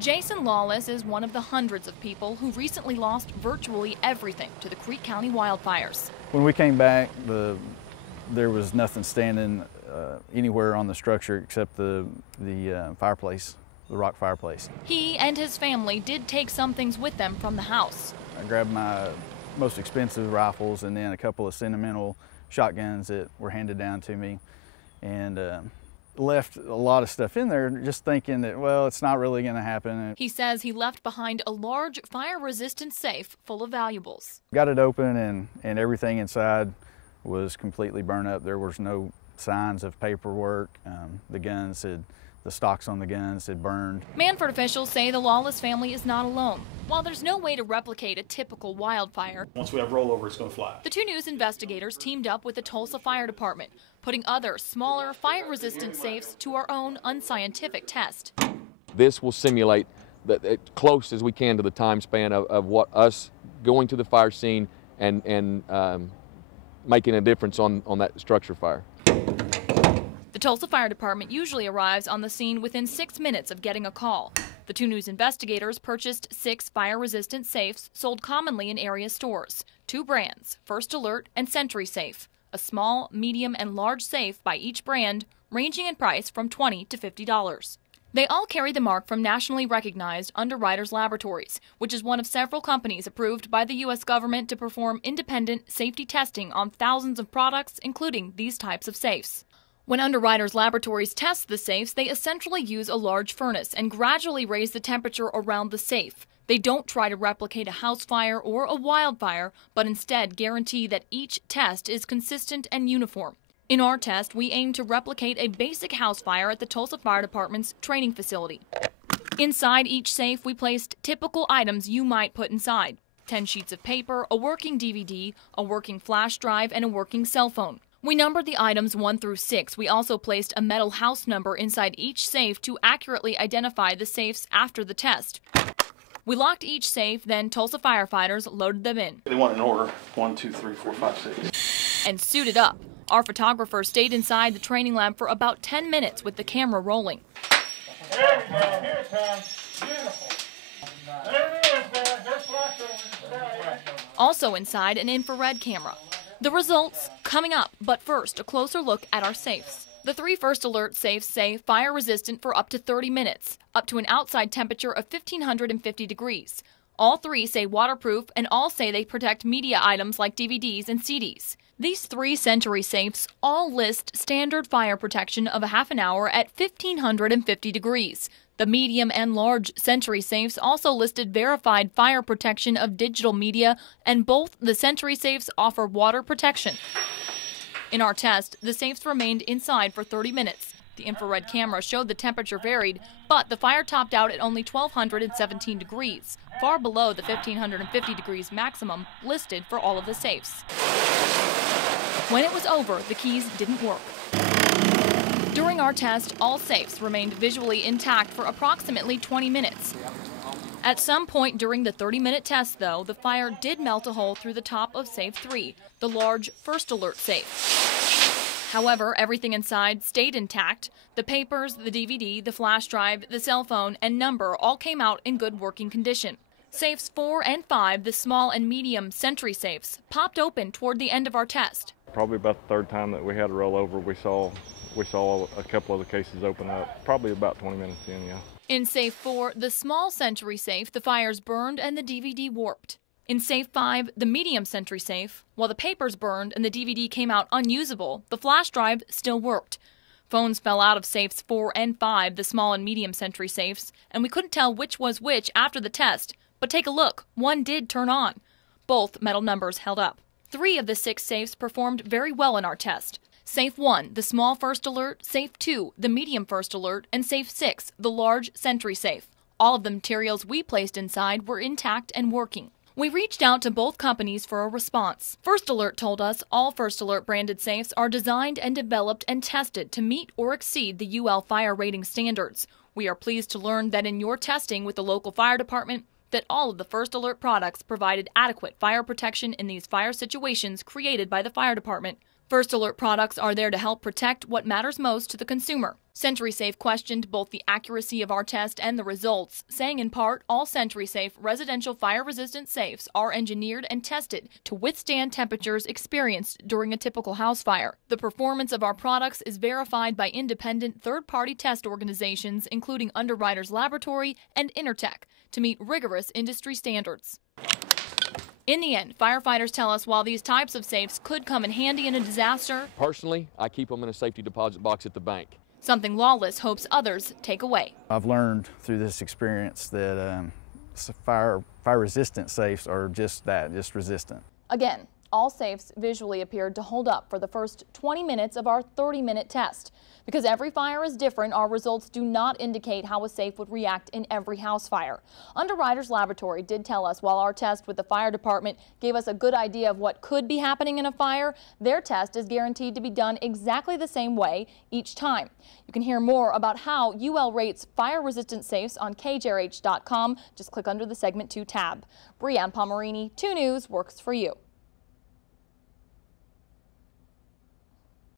Jason Lawless is one of the hundreds of people who recently lost virtually everything to the Creek County wildfires. When we came back, there was nothing standing anywhere on the structure except the fireplace, the rock fireplace. He and his family did take some things with them from the house. I grabbed my most expensive rifles and then a couple of sentimental shotguns that were handed down to me, and left a lot of stuff in there just thinking that, well, it's not really going to happen. He says he left behind a large fire-resistant safe full of valuables. Got it open and everything inside was completely burned up. There was no signs of paperwork. The stocks on the guns had burned. Manford officials say the Lawless family is not alone. While there's no way to replicate a typical wildfire, once we have rollover, it's going to fly. The 2 News investigators teamed up with the Tulsa Fire Department, putting other, smaller, fire-resistant safes to our own unscientific test. This will simulate close as we can to the time span of what us going to the fire scene and making a difference on that structure fire. The Tulsa Fire Department usually arrives on the scene within 6 minutes of getting a call. The 2 News investigators purchased 6 fire-resistant safes sold commonly in area stores. 2 brands, First Alert and Century Safe. A small, medium, and large safe by each brand, ranging in price from $20 to $50. They all carry the mark from nationally recognized Underwriters Laboratories, which is one of several companies approved by the U.S. government to perform independent safety testing on thousands of products, including these types of safes. When Underwriters Laboratories test the safes, they essentially use a large furnace and gradually raise the temperature around the safe. They don't try to replicate a house fire or a wildfire, but instead guarantee that each test is consistent and uniform. In our test, we aim to replicate a basic house fire at the Tulsa Fire Department's training facility. Inside each safe, we placed typical items you might put inside: 10 sheets of paper, a working DVD, a working flash drive, and a working cell phone. We numbered the items 1 through 6. We also placed a metal house number inside each safe to accurately identify the safes after the test. We locked each safe, then Tulsa firefighters loaded them in. They want an order: 1, 2, 3, 4, 5, 6. And suited up. Our photographer stayed inside the training lab for about 10 minutes with the camera rolling. There we go. Here it comes. Beautiful. There it is, man. There's flashovers. Also inside, an infrared camera. The results coming up, but first, a closer look at our safes. The 3 First Alert safes say fire resistant for up to 30 minutes, up to an outside temperature of 1,550 degrees. All 3 say waterproof, and all say they protect media items like DVDs and CDs. These 3 Century safes all list standard fire protection of a half an hour at 1,550 degrees. The medium and large Century safes also listed verified fire protection of digital media, and both the Century safes offer water protection. In our test, the safes remained inside for 30 minutes. The infrared camera showed the temperature varied, but the fire topped out at only 1,217 degrees, far below the 1,550 degrees maximum listed for all of the safes. When it was over, the keys didn't work. During our test, all safes remained visually intact for approximately 20 minutes. At some point during the 30-minute test, though, the fire did melt a hole through the top of Safe 3, the large First Alert safe. However, everything inside stayed intact. The papers, the DVD, the flash drive, the cell phone, and number all came out in good working condition. Safes 4 and 5, the small and medium Century safes, popped open toward the end of our test. Probably about the 3rd time that we had a rollover, we saw a couple of the cases open up, probably about 20 minutes in, yeah. In Safe 4, the small Century safe, the fires burned and the DVD warped. In Safe 5, the medium Century safe, while the papers burned and the DVD came out unusable, the flash drive still worked. Phones fell out of Safes 4 and 5, the small and medium Century safes, and we couldn't tell which was which after the test. But take a look, one did turn on. Both metal numbers held up. 3 of the 6 safes performed very well in our test. Safe 1, the small First Alert, Safe 2, the medium First Alert, and Safe 6, the large Century safe. All of the materials we placed inside were intact and working. We reached out to both companies for a response. First Alert told us all First Alert branded safes are designed and developed and tested to meet or exceed the UL fire rating standards. We are pleased to learn that in your testing with the local fire department, that all of the First Alert products provided adequate fire protection in these fire situations created by the fire department. First Alert products are there to help protect what matters most to the consumer. SentrySafe questioned both the accuracy of our test and the results, saying in part, all SentrySafe residential fire-resistant safes are engineered and tested to withstand temperatures experienced during a typical house fire. The performance of our products is verified by independent third-party test organizations, including Underwriters Laboratory and Intertek, to meet rigorous industry standards. In the end, firefighters tell us while these types of safes could come in handy in a disaster, Personally, I keep them in a safety deposit box at the bank. something Lawless hopes others take away. I've learned through this experience that fire-resistant safes are just that, just resistant. Again, all safes visually appeared to hold up for the first 20 minutes of our 30-minute test. Because every fire is different, our results do not indicate how a safe would react in every house fire. Underwriters Laboratory did tell us while our test with the fire department gave us a good idea of what could be happening in a fire, their test is guaranteed to be done exactly the same way each time. You can hear more about how UL rates fire-resistant safes on KJRH.com. Just click under the Segment 2 tab. Brianne Pomerini, 2 News, works for you.